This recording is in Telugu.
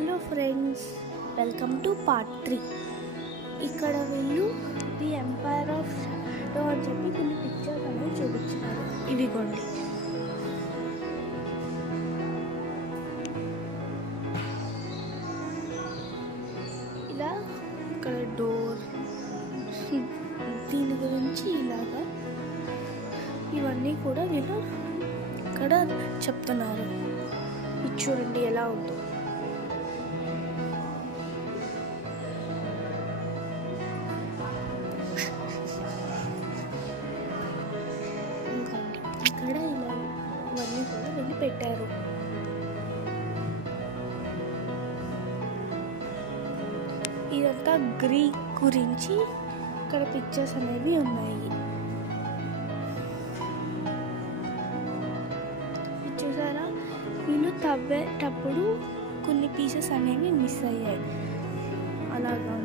Hello friends, welcome to part 3. ఇక్కడ వీళ్ళు ది ఎంపైర్ ఆఫ్ షాడో అని చెప్పి కొన్ని పిక్చర్స్ అనేవి చూపించారు. ఇవిగోండి. ఇలా ఇక్కడ డోర్, దీని గురించి ఇలాగా ఇవన్నీ కూడా వీళ్ళు ఇక్కడ చెప్తున్నారు. ఇది చూడండి ఎలా ఉందో. ఇక్కడ ఇలా ఇవన్నీ కూడా వెళ్ళి పెట్టారు. ఇదంతా గ్రీక్ గురించి ఇక్కడ పిక్చర్స్ అనేవి ఉన్నాయి. చూసారా, వీళ్ళు తవ్వేటప్పుడు కొన్ని పీసెస్ అనేవి మిస్ అయ్యాయి. అలాగా